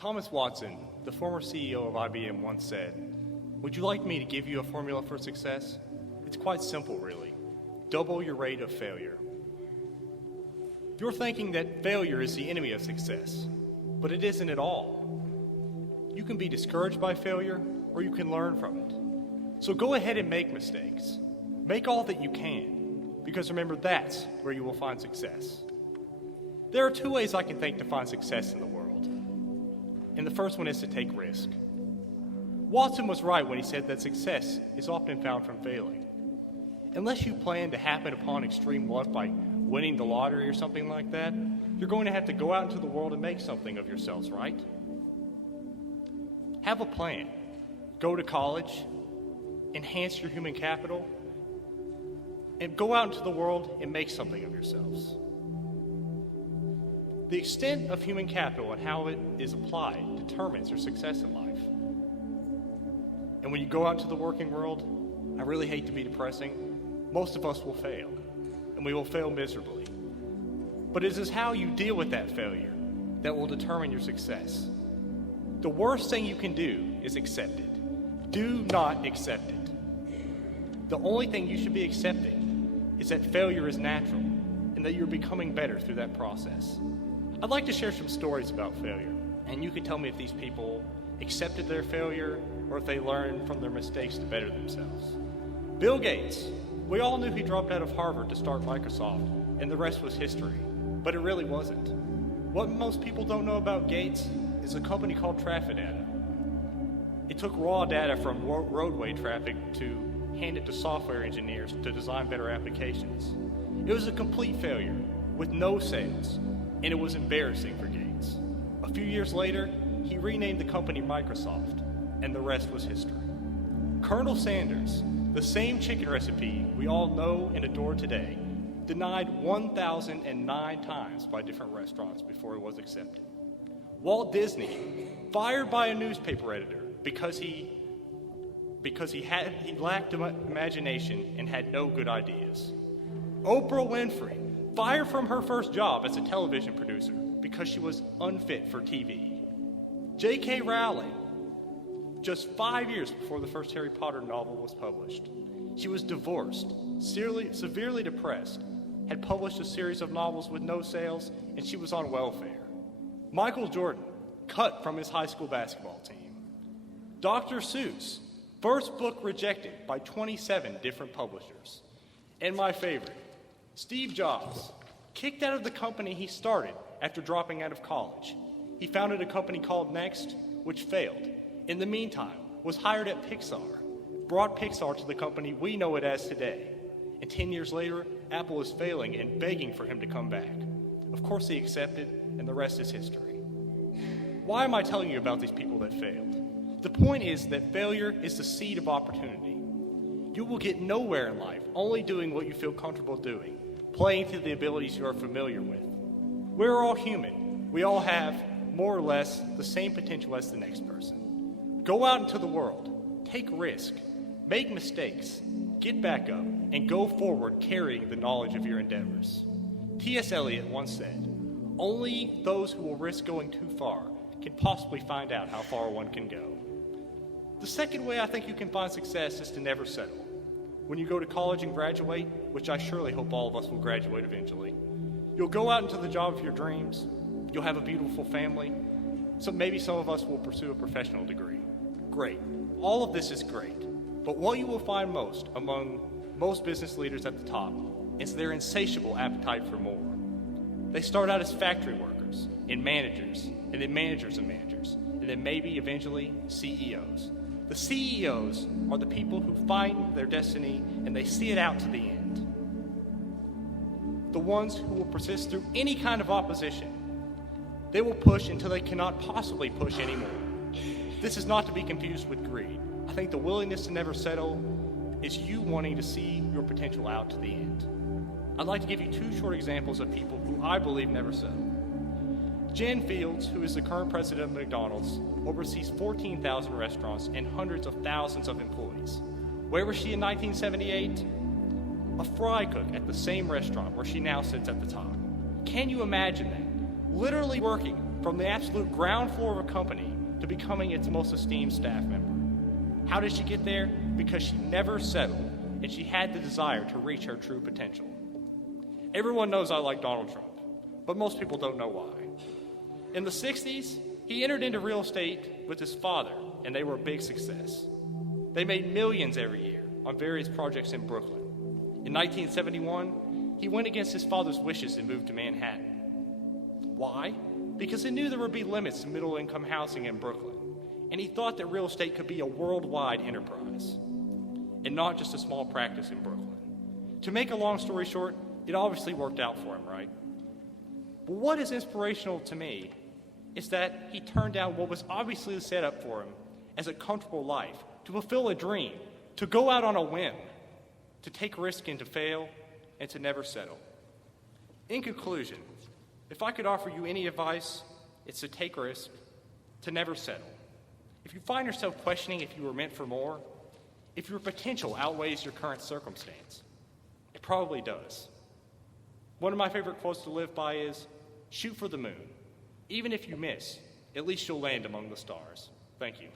Thomas Watson, the former CEO of IBM, once said, "Would you like me to give you a formula for success? It's quite simple, really. Double your rate of failure." You're thinking that failure is the enemy of success, but it isn't at all. You can be discouraged by failure, or you can learn from it. So go ahead and make mistakes. Make all that you can, because remember, that's where you will find success. There are two ways I can think to find success in the world. And the first one is to take risk. Watson was right when he said that success is often found from failing. Unless you plan to happen upon extreme luck by winning the lottery or something like that, you're going to have to go out into the world and make something of yourselves, right? Have a plan. Go to college, enhance your human capital, and go out into the world and make something of yourselves. The extent of human capital and how it is applied determines your success in life. And when you go out into the working world, I really hate to be depressing, most of us will fail, and we will fail miserably. But it is how you deal with that failure that will determine your success. The worst thing you can do is accept it. Do not accept it. The only thing you should be accepting is that failure is natural and that you're becoming better through that process. I'd like to share some stories about failure, and you can tell me if these people accepted their failure or if they learned from their mistakes to better themselves. Bill Gates. We all knew he dropped out of Harvard to start Microsoft, and the rest was history, but it really wasn't. What most people don't know about Gates is a company called Traffic Data. It took raw data from roadway traffic to hand it to software engineers to design better applications. It was a complete failure with no sales, and it was embarrassing for Gates. A few years later, he renamed the company Microsoft, and the rest was history. Colonel Sanders, the same chicken recipe we all know and adore today, denied 1,009 times by different restaurants before it was accepted. Walt Disney, fired by a newspaper editor because he lacked imagination and had no good ideas. Oprah Winfrey, fired from her first job as a television producer because she was unfit for TV. J.K. Rowling, just 5 years before the first Harry Potter novel was published. She was divorced, severely depressed, had published a series of novels with no sales, and she was on welfare. Michael Jordan, cut from his high school basketball team. Dr. Seuss, first book rejected by 27 different publishers. And my favorite, Steve Jobs, kicked out of the company he started after dropping out of college. He founded a company called Next, which failed. In the meantime, was hired at Pixar, brought Pixar to the company we know it as today. And 10 years later, Apple is failing and begging for him to come back. Of course he accepted, and the rest is history. Why am I telling you about these people that failed? The point is that failure is the seed of opportunity. You will get nowhere in life only doing what you feel comfortable doing, playing to the abilities you are familiar with. We're all human. We all have, more or less, the same potential as the next person. Go out into the world, take risk, make mistakes, get back up, and go forward carrying the knowledge of your endeavors. T.S. Eliot once said, "Only those who will risk going too far can possibly find out how far one can go." The second way I think you can find success is to never settle. When you go to college and graduate, which I surely hope all of us will graduate eventually, you'll go out into the job of your dreams, you'll have a beautiful family, so maybe some of us will pursue a professional degree. Great. All of this is great. But what you will find most among most business leaders at the top is their insatiable appetite for more. They start out as factory workers and managers, and then managers of managers, and then maybe eventually CEOs. The CEOs are the people who find their destiny and they see it out to the end. The ones who will persist through any kind of opposition. They will push until they cannot possibly push anymore. This is not to be confused with greed. I think the willingness to never settle is you wanting to see your potential out to the end. I'd like to give you two short examples of people who I believe never settle. Jen Fields, who is the current president of McDonald's, oversees 14,000 restaurants and hundreds of thousands of employees. Where was she in 1978? A fry cook at the same restaurant where she now sits at the top. Can you imagine that? Literally working from the absolute ground floor of a company to becoming its most esteemed staff member. How did she get there? Because she never settled, and she had the desire to reach her true potential. Everyone knows I like Donald Trump, but most people don't know why. In the 60s, he entered into real estate with his father, and they were a big success. They made millions every year on various projects in Brooklyn. In 1971, he went against his father's wishes and moved to Manhattan. Why? Because he knew there would be limits to middle-income housing in Brooklyn, and he thought that real estate could be a worldwide enterprise, and not just a small practice in Brooklyn. To make a long story short, it obviously worked out for him, right? But what is inspirational to me is that he turned down what was obviously set up for him as a comfortable life, to fulfill a dream, to go out on a whim, to take risk and to fail, and to never settle. In conclusion, if I could offer you any advice, it's to take risk, to never settle. If you find yourself questioning if you were meant for more, if your potential outweighs your current circumstance, it probably does. One of my favorite quotes to live by is, shoot for the moon. Even if you miss, at least you'll land among the stars. Thank you.